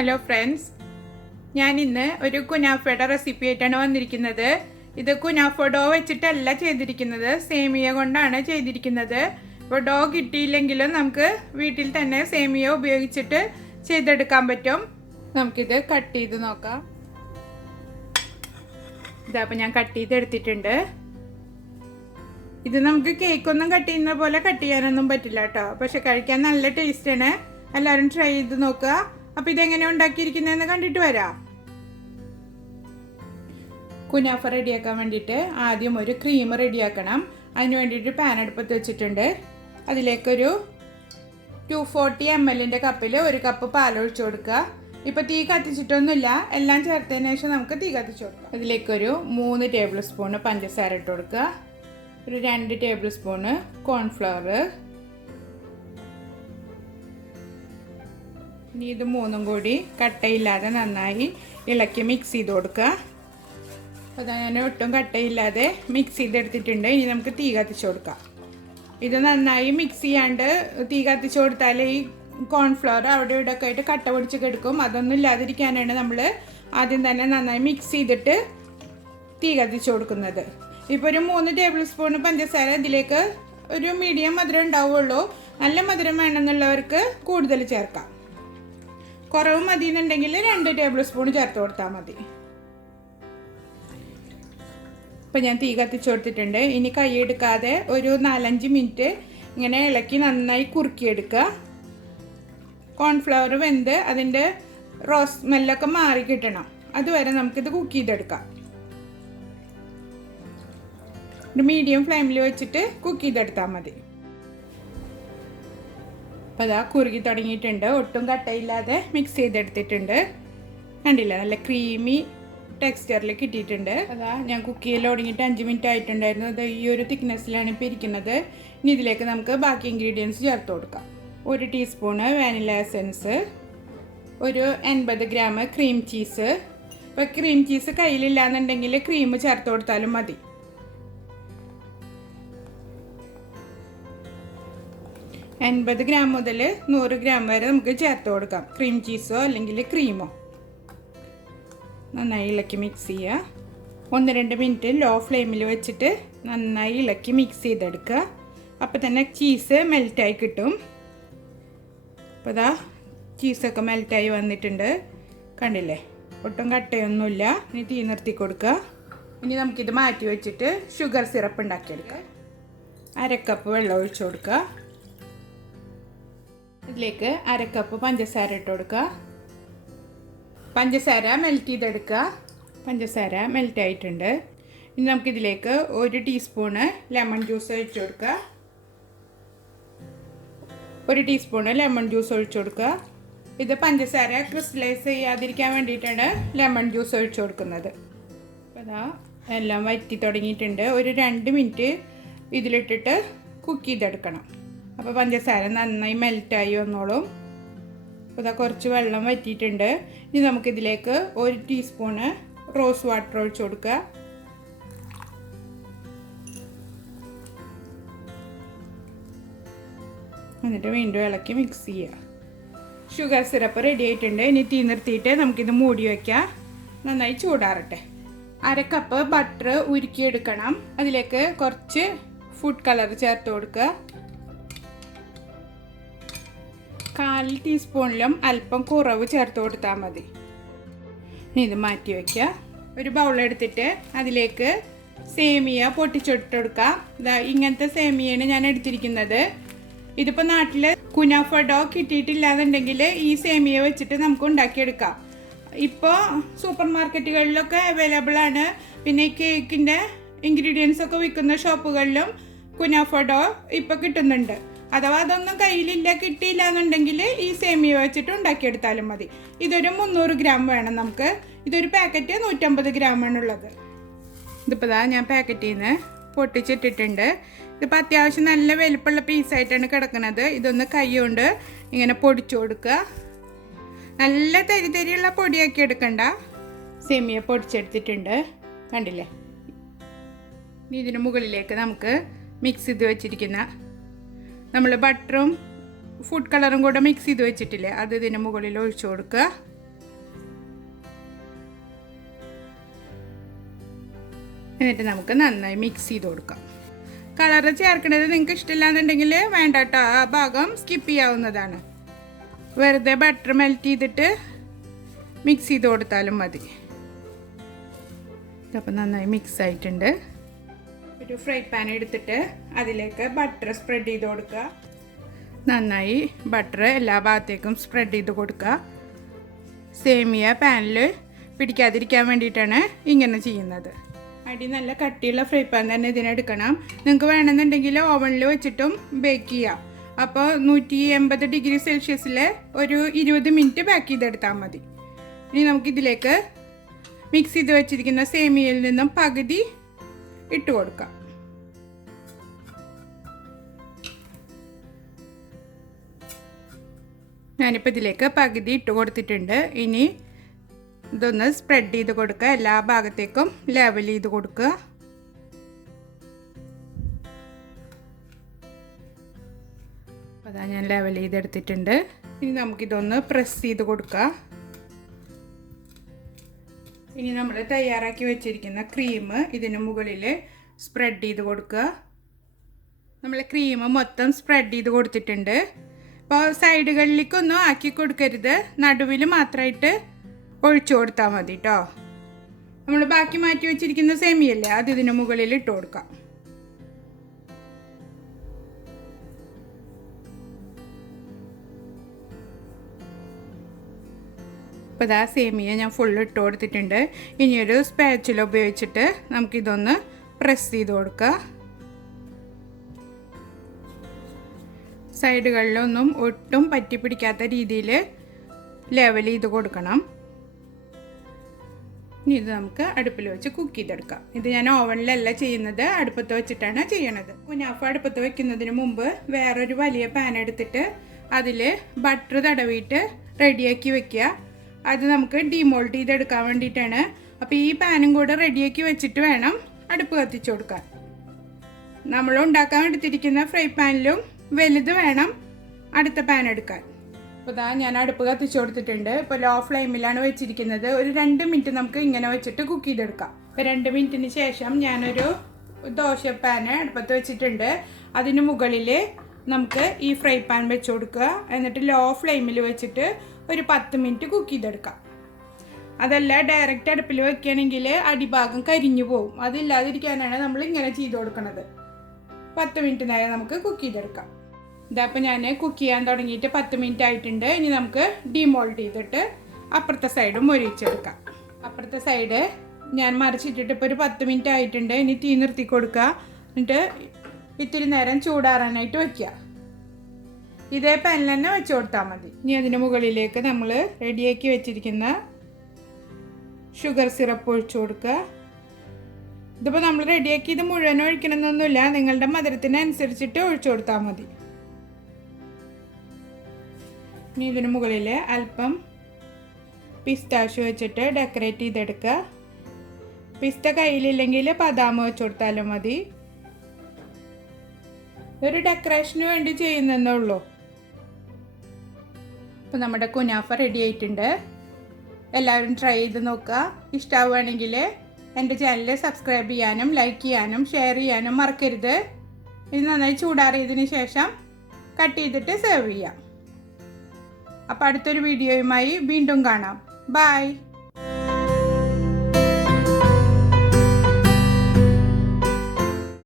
Hello friends, ഞാൻ ഇന്ന് ഒരു കുനാഫയുടെ റെസിപ്പി ആയിട്ടാണ് വന്നിരിക്കുന്നത്. ഇത് കുനാഫ ഡോ വെച്ചിട്ടല്ല ചെയ്തിരിക്കുന്നത്, സേമിയ കൊണ്ടാണ് ചെയ്തിരിക്കുന്നത്. അപ്പോൾ ഡോ കിട്ടിയില്ലെങ്കിലും നമുക്ക് വീട്ടിൽ തന്നെ സേമിയ ഉപയോഗിച്ചിട്ട് ചെയ്തെടുക്കാൻ പറ്റും. നമുക്കിത് കട്ട് ചെയ്ത് നോക്കാം. ഇതപ്പോൾ ഞാൻ കട്ട് ചെയ്തെടുത്തിട്ടുണ്ട്. ഇത് നമുക്ക് കേക്കൊന്നും കട്ട് ചെയ്യുന്ന പോലെ കട്ട് ചെയ്യാനൊന്നും പറ്റില്ല കേട്ടോ, പക്ഷെ കഴിക്കാൻ നല്ല ടേസ്റ്റാണ്. എല്ലാവരും ട്രൈ ചെയ്ത് നോക്കുക. അപ്പോൾ ഇതെങ്ങനെ ഉണ്ടാക്കിയിരിക്കുന്നതെന്ന് കണ്ടിട്ട് വരാം. കുനാഫ റെഡിയാക്കാൻ വേണ്ടിയിട്ട് ആദ്യം ഒരു ക്രീം റെഡിയാക്കണം. അതിന് വേണ്ടിയിട്ട് പാൻ അടുപ്പത്ത് വെച്ചിട്ടുണ്ട്. അതിലേക്കൊരു 240 ml കപ്പിൽ 1 കപ്പ് പാലൊഴിച്ച് കൊടുക്കുക. ഇപ്പോൾ തീ കത്തിച്ചിട്ടൊന്നുമില്ല, എല്ലാം ചേർത്തതിന് ശേഷം നമുക്ക് തീ കത്തിച്ച് കൊടുക്കാം. അതിലേക്കൊരു 3 ടേബിൾ സ്പൂണ് പഞ്ചസാര ഇട്ട് കൊടുക്കുക. ഒരു 2 ടേബിൾ സ്പൂണ് കോൺഫ്ലവർ. ഇനി ഇത് മൂന്നും കൂടി കട്ടയില്ലാതെ നന്നായി ഇളക്കി മിക്സ് ചെയ്ത് കൊടുക്കുക. അതാ ഞാൻ ഒട്ടും കട്ടയില്ലാതെ മിക്സ് ചെയ്തെടുത്തിട്ടുണ്ട്. ഇനി നമുക്ക് തീ കത്തിച്ച് കൊടുക്കാം. ഇത് നന്നായി മിക്സ് ചെയ്യാണ്ട് തീ കത്തിച്ച് കൊടുത്താൽ ഈ കോൺഫ്ലവർ അവിടെ ഇവിടെ ഒക്കെ ആയിട്ട് കട്ട പിടിച്ച് കിടക്കും. അതൊന്നും ഇല്ലാതിരിക്കാനാണ് നമ്മൾ ആദ്യം തന്നെ നന്നായി മിക്സ് ചെയ്തിട്ട് തീ കത്തിച്ച് കൊടുക്കുന്നത്. ഇപ്പോൾ ഒരു 3 ടേബിൾ സ്പൂൺ പഞ്ചസാര ഇതിലേക്ക് ഒരു മീഡിയം മധുരം ഉണ്ടാവുള്ളൂ. നല്ല മധുരം വേണമെന്നുള്ളവർക്ക് കൂടുതൽ ചേർക്കാം. കുറവ് മതി എന്നുണ്ടെങ്കിൽ 2 ടേബിൾ സ്പൂൺ ചേർത്ത് കൊടുത്താൽ മതി. ഇപ്പം ഞാൻ തീ കത്തിച്ച് കൊടുത്തിട്ടുണ്ട്. ഇനി കൈ എടുക്കാതെ ഒരു 4-5 മിനിറ്റ് ഇങ്ങനെ ഇളക്കി നന്നായി കുറുക്കിയെടുക്കുക. കോൺഫ്ലവർ വെന്ത് അതിൻ്റെ റോസ് സ്മെല്ലൊക്കെ മാറി കിട്ടണം. അതുവരെ നമുക്കിത് കുക്ക് ചെയ്തെടുക്കാം. ഒരു മീഡിയം ഫ്ലെയിമിൽ വെച്ചിട്ട് കുക്ക് ചെയ്തെടുത്താൽ മതി. അപ്പോൾ അതാ കുറുകി തുടങ്ങിയിട്ടുണ്ട്. ഒട്ടും കട്ടയില്ലാതെ മിക്സ് ചെയ്തെടുത്തിട്ടുണ്ട്. കണ്ടില്ല, നല്ല ക്രീമി ടെക്സ്ചറിൽ കിട്ടിയിട്ടുണ്ട്. അതാ ഞാൻ കുക്ക് ചെയ്യൽ തുടങ്ങിയിട്ട് 5 മിനിറ്റ് ആയിട്ടുണ്ടായിരുന്നു. അത് ഈ ഒരു തിക്നെസ്സിലാണ് ഇപ്പോൾ ഇരിക്കുന്നത്. ഇനി ഇതിലേക്ക് നമുക്ക് ബാക്കി ഇൻഗ്രീഡിയൻസ് ചേർത്ത് കൊടുക്കാം. 1 ടീസ്പൂണ് വാനില എസൻസ്, ഒരു 80 ഗ്രാം ക്രീം ചീസ്. ഇപ്പോൾ ക്രീം ചീസ് കയ്യിലില്ലാന്നുണ്ടെങ്കിൽ ക്രീം ചേർത്ത് കൊടുത്താലും മതി. 80 ഗ്രാം മുതൽ 100 ഗ്രാം വരെ നമുക്ക് ചേർത്ത് കൊടുക്കാം, ക്രീം ചീസോ അല്ലെങ്കിൽ ക്രീമോ. നന്നായി ഇളക്കി മിക്സ് ചെയ്യുക. 1-2 മിനിറ്റ് ലോ ഫ്ലെയിമിൽ വെച്ചിട്ട് നന്നായി ഇളക്കി മിക്സ് ചെയ്തെടുക്കുക. അപ്പോൾ തന്നെ ചീസ് മെൽറ്റായി കിട്ടും. അപ്പോൾ ഇതാ ചീസൊക്കെ മെൽറ്റായി വന്നിട്ടുണ്ട്, കണ്ടില്ലേ? ഒട്ടും കട്ടയൊന്നുമില്ല. ഇനി തീ നിർത്തി കൊടുക്കുക. ഇനി നമുക്കിത് മാറ്റി വെച്ചിട്ട് ഷുഗർ സിറപ്പ് ഉണ്ടാക്കിയെടുക്കാം. 1/2 കപ്പ് വെള്ളം ഒഴിച്ചു കൊടുക്കുക. ഇതിലേക്ക് 1/2 കപ്പ് പഞ്ചസാര ഇട്ട് കൊടുക്കുക. പഞ്ചസാര മെൽറ്റ് ചെയ്തെടുക്കുക. പഞ്ചസാര മെൽറ്റ് ആയിട്ടുണ്ട്. ഇനി നമുക്കിതിലേക്ക് 1 ടീസ്പൂണ് ലെമൺ ജ്യൂസ് ഒഴിച്ചു കൊടുക്കുക. 1 ടീസ്പൂണ് ലെമൺ ജ്യൂസ് ഒഴിച്ചു കൊടുക്കുക. ഇത് പഞ്ചസാര ക്രിസ്റ്റലൈസ് ചെയ്യാതിരിക്കാൻ വേണ്ടിയിട്ടാണ് ലെമൺ ജ്യൂസ് ഒഴിച്ചു കൊടുക്കുന്നത്. അപ്പോൾ അതാ എല്ലാം വറ്റി തുടങ്ങിയിട്ടുണ്ട്. ഒരു 2 മിനിറ്റ് ഇതിലിട്ടിട്ട് കുക്ക് ചെയ്തെടുക്കണം. അപ്പോൾ പഞ്ചസാര നന്നായി മെൽറ്റായി വന്നോളും. അപ്പോൾ ഇതാ കുറച്ച് വെള്ളം വറ്റിയിട്ടുണ്ട്. ഇനി നമുക്കിതിലേക്ക് 1 ടീസ്പൂണ് റോസ് വാട്ടർ ഒഴിച്ചു കൊടുക്കുക. എന്നിട്ട് വീണ്ടും ഇളക്കി മിക്സ് ചെയ്യുക. ഷുഗർ സിറപ്പ് റെഡി ആയിട്ടുണ്ട്. ഇനി തീ നിർത്തിയിട്ട് നമുക്കിത് മൂടി വയ്ക്കാം. നന്നായി ചൂടാറട്ടെ. 1/2 കപ്പ് ബട്ടർ ഉരുക്കിയെടുക്കണം. അതിലേക്ക് കുറച്ച് ഫുഡ് കളർ ചേർത്ത് കൊടുക്കുക. 1/4 ടീസ്പൂണിലും അല്പം കുറവ് ചേർത്ത് കൊടുത്താൽ മതി. ഇത് മാറ്റി വയ്ക്കുക. ഒരു ബൗളെടുത്തിട്ട് അതിലേക്ക് സേമിയ പൊട്ടിച്ചിട്ട് കൊടുക്കാം. ഇതാ ഇങ്ങനത്തെ സേമിയാണ് ഞാൻ എടുത്തിരിക്കുന്നത്. ഇതിപ്പോൾ നാട്ടിൽ കുനാഫ ഡോ കിട്ടിയിട്ടില്ലാന്നുണ്ടെങ്കിൽ ഈ സേമിയ വെച്ചിട്ട് നമുക്ക് ഉണ്ടാക്കിയെടുക്കാം. ഇപ്പോൾ സൂപ്പർ മാർക്കറ്റുകളിലൊക്കെ അവൈലബിൾ ആണ്. പിന്നെ ഈ കേക്കിൻ്റെ ഇൻഗ്രീഡിയൻസ് ഒക്കെ വിൽക്കുന്ന ഷോപ്പുകളിലും കുനാഫ ഡോ ഇപ്പോൾ കിട്ടുന്നുണ്ട്. അഥവാ അതൊന്നും കയ്യിലില്ല, കിട്ടിയില്ല എന്നുണ്ടെങ്കിൽ ഈ സേമിയ വെച്ചിട്ട് ഉണ്ടാക്കിയെടുത്താലും മതി. ഇതൊരു 300 ഗ്രാം വേണം നമുക്ക്. ഇതൊരു പാക്കറ്റ് 150 ഗ്രാമാണുള്ളത്. ഇതിപ്പോൾ ഞാൻ പാക്കറ്റിൽ നിന്ന് പൊട്ടിച്ചിട്ടിട്ടുണ്ട്. ഇതിപ്പോൾ അത്യാവശ്യം നല്ല വലുപ്പമുള്ള പീസായിട്ടാണ് കിടക്കുന്നത്. ഇതൊന്ന് കൈ കൊണ്ട് ഇങ്ങനെ പൊടിച്ചു കൊടുക്കുക. നല്ല തരിതരിയുള്ള പൊടിയാക്കി എടുക്കണ്ട. സേമിയ പൊടിച്ചെടുത്തിട്ടുണ്ട്, കണ്ടില്ലേ? ഇതിന് മുകളിലേക്ക് നമുക്ക് മിക്സ് ചെയ്ത് വെച്ചിരിക്കുന്ന നമ്മൾ ബട്ടറും ഫുഡ് കളറും കൂടെ മിക്സ് ചെയ്ത് വെച്ചിട്ടില്ലേ, അത് ഇതിന് മുകളിൽ ഒഴിച്ചു കൊടുക്കുക. എന്നിട്ട് നമുക്ക് നന്നായി മിക്സ് ചെയ്ത് കൊടുക്കാം. കളറ് ചേർക്കുന്നത് നിങ്ങൾക്ക് ഇഷ്ടമില്ലാന്നുണ്ടെങ്കിൽ വേണ്ട കേട്ടോ, ആ ഭാഗം സ്കിപ്പ് ചെയ്യാവുന്നതാണ്. വെറുതെ ബട്ടർ മെൽറ്റ് ചെയ്തിട്ട് മിക്സ് ചെയ്ത് കൊടുത്താലും മതി. ഇതപ്പോൾ നന്നായി മിക്സ് ആയിട്ടുണ്ട്. ഒരു ഫ്രൈ പാൻ എടുത്തിട്ട് അതിലേക്ക് ബട്ടർ സ്പ്രെഡ് ചെയ്ത് കൊടുക്കുക. നന്നായി ബട്ടർ എല്ലാ ഭാഗത്തേക്കും സ്പ്രെഡ് ചെയ്ത് കൊടുക്കുക. സേമിയ പാനിൽ പിടിക്കാതിരിക്കാൻ വേണ്ടിയിട്ടാണ് ഇങ്ങനെ ചെയ്യുന്നത്. അടി നല്ല കട്ടിയുള്ള ഫ്രൈ പാൻ തന്നെ ഇതിനെടുക്കണം. നിങ്ങൾക്ക് വേണമെന്നുണ്ടെങ്കിൽ ഓവനിൽ വെച്ചിട്ടും ബേക്ക് ചെയ്യാം. അപ്പോൾ 180 ഡിഗ്രി സെൽഷ്യസിൽ ഒരു 20 മിനിറ്റ് ബേക്ക് ചെയ്തെടുത്താൽ മതി. ഇനി നമുക്കിതിലേക്ക് മിക്സ് ചെയ്ത് വെച്ചിരിക്കുന്ന സേമിയയിൽ നിന്നും പകുതി ഇട്ട് കൊടുക്കാം. ഞാനിപ്പോൾ ഇതിലേക്ക് പകുതി ഇട്ട് കൊടുത്തിട്ടുണ്ട്. ഇനി ഇതൊന്ന് സ്പ്രെഡ് ചെയ്ത് കൊടുക്കുക, എല്ലാ ഭാഗത്തേക്കും ലെവൽ ചെയ്ത് കൊടുക്കുക. അതാ ഞാൻ ലെവൽ ചെയ്തെടുത്തിട്ടുണ്ട്. ഇനി നമുക്കിതൊന്ന് പ്രസ് ചെയ്ത് കൊടുക്കുക. ഇനി നമ്മൾ തയ്യാറാക്കി വെച്ചിരിക്കുന്ന ക്രീം ഇതിന് മുകളിൽ സ്പ്രെഡ് ചെയ്ത് കൊടുക്കുക. നമ്മൾ ക്രീം മൊത്തം സ്പ്രെഡ് ചെയ്ത് കൊടുത്തിട്ടുണ്ട്. അപ്പോൾ സൈഡുകളിലേക്കൊന്നും ആക്കി കൊടുക്കരുത്, നടുവിൽ മാത്രമായിട്ട് ഒഴിച്ചു കൊടുത്താൽ മതി കേട്ടോ. നമ്മൾ ബാക്കി മാറ്റി വെച്ചിരിക്കുന്ന സേമിയല്ലേ, അത് ഇതിന് മുകളിൽ ഇട്ട് കൊടുക്കാം. അപ്പോൾ ഇതാ സേമിയ ഞാൻ ഫുള്ള് ഇട്ട് കൊടുത്തിട്ടുണ്ട്. ഇനിയൊരു സ്പാച്ചുല ഉപയോഗിച്ചിട്ട് നമുക്കിതൊന്ന് പ്രസ് ചെയ്ത് കൊടുക്കുക. സൈഡുകളിലൊന്നും ഒട്ടും പറ്റി പിടിക്കാത്ത രീതിയിൽ ലെവൽ ചെയ്ത് കൊടുക്കണം. ഇനി ഇത് നമുക്ക് അടുപ്പിൽ വെച്ച് കുക്ക് ചെയ്തെടുക്കാം. ഇത് ഞാൻ ഓവനിലല്ല ചെയ്യുന്നത്, അടുപ്പത്ത് വെച്ചിട്ടാണ് ചെയ്യണത്. കുനാഫ അടുപ്പത്ത് വെക്കുന്നതിന് മുമ്പ് വേറൊരു വലിയ പാൻ എടുത്തിട്ട് അതിൽ ബട്ടർ തടവിയിട്ട് റെഡിയാക്കി വെക്കുക. അത് നമുക്ക് ഡിമോൾഡ് ചെയ്തെടുക്കാൻ വേണ്ടിയിട്ടാണ്. അപ്പോൾ ഈ പാനും കൂടെ റെഡിയാക്കി വെച്ചിട്ട് വേണം അടുപ്പ് കത്തിച്ചു കൊടുക്കാൻ. നമ്മൾ ഉണ്ടാക്കാൻ എടുത്തിരിക്കുന്ന ഫ്രൈ പാനിലും വലുത് വേണം അടുത്ത പാൻ എടുക്കാൻ. അപ്പോൾ ഇതാ ഞാൻ അടുപ്പ് കത്തിച്ചു കൊടുത്തിട്ടുണ്ട്. ഇപ്പോൾ ലോ ഫ്ലെയിമിലാണ് വെച്ചിരിക്കുന്നത്. ഒരു 2 മിനിറ്റ് നമുക്ക് ഇങ്ങനെ വെച്ചിട്ട് കുക്ക് ചെയ്തെടുക്കാം. ഇപ്പോൾ 2 മിനിറ്റിന് ശേഷം ഞാനൊരു ദോശ പാൻ അടുപ്പത്ത് വെച്ചിട്ടുണ്ട്. അതിന് മുകളിൽ നമുക്ക് ഈ ഫ്രൈ പാൻ വെച്ച് കൊടുക്കുക. എന്നിട്ട് ലോ ഫ്ലെയിമിൽ വെച്ചിട്ട് ഒരു 10 മിനിറ്റ് കുക്ക് ചെയ്തെടുക്കാം. അതല്ല ഡയറക്റ്റ് അടുപ്പിൽ വെക്കുകയാണെങ്കിൽ അടിഭാഗം കരിഞ്ഞു പോകും. അതില്ലാതിരിക്കാനാണ് നമ്മൾ ഇങ്ങനെ ചെയ്ത് കൊടുക്കുന്നത്. 10 മിനിറ്റിനായി നമുക്ക് കുക്ക് ചെയ്തെടുക്കാം. ഇതപ്പോൾ ഞാൻ കുക്ക് ചെയ്യാൻ തുടങ്ങിയിട്ട് 10 മിനിറ്റ് ആയിട്ടുണ്ട്. ഇനി നമുക്ക് ഡിമോൾഡ് ചെയ്തിട്ട് അപ്പുറത്തെ സൈഡും മൊരിച്ചെടുക്കാം. അപ്പുറത്തെ സൈഡ് ഞാൻ മറിച്ചിട്ടിട്ട് ഇപ്പോൾ ഒരു 10 മിനിറ്റ് ആയിട്ടുണ്ട്. ഇനി തീ നിർത്തി കൊടുക്കുക. എന്നിട്ട് ഇത്തിരി നേരം ചൂടാറാനായിട്ട് വയ്ക്കുക. ഇതേ പാനിൽ തന്നെ വെച്ച് കൊടുത്താൽ മതി. ഇനി അതിന് മുകളിലേക്ക് നമ്മൾ റെഡിയാക്കി വെച്ചിരിക്കുന്ന ഷുഗർ സിറപ്പ് ഒഴിച്ചു കൊടുക്കുക. ഇതിപ്പോൾ നമ്മൾ റെഡിയാക്കി ഇത് മുഴുവൻ ഒഴിക്കണമെന്നൊന്നുമില്ല, നിങ്ങളുടെ മധുരത്തിനനുസരിച്ചിട്ട് ഒഴിച്ചു കൊടുത്താൽ മതി. ഇനി ഇതിന് മുകളിൽ അല്പം പിസ്താഷ്യോ വെച്ചിട്ട് ഡെക്കറേറ്റ് ചെയ്തെടുക്കുക. പിസ്ത കയ്യിലില്ലെങ്കിൽ ബദാം വെച്ച് കൊടുത്താലും മതി. ഒരു ഡെക്കറേഷന് വേണ്ടി ചെയ്യുന്നതേ ഉള്ളൂ. അപ്പോൾ നമ്മുടെ കുനാഫ റെഡി ആയിട്ടുണ്ട്. എല്ലാവരും ട്രൈ ചെയ്ത് നോക്കുക. ഇഷ്ടമാവുകയാണെങ്കിൽ എൻ്റെ ചാനൽ സബ്സ്ക്രൈബ് ചെയ്യാനും ലൈക്ക് ചെയ്യാനും ഷെയർ ചെയ്യാനും മറക്കരുത്. ഇത് നന്നായി ചൂടാറിയതിന് ശേഷം കട്ട് ചെയ്തിട്ട് സെർവ് ചെയ്യാം. അപ്പോൾ അടുത്തൊരു വീഡിയോയുമായി വീണ്ടും കാണാം. ബൈ.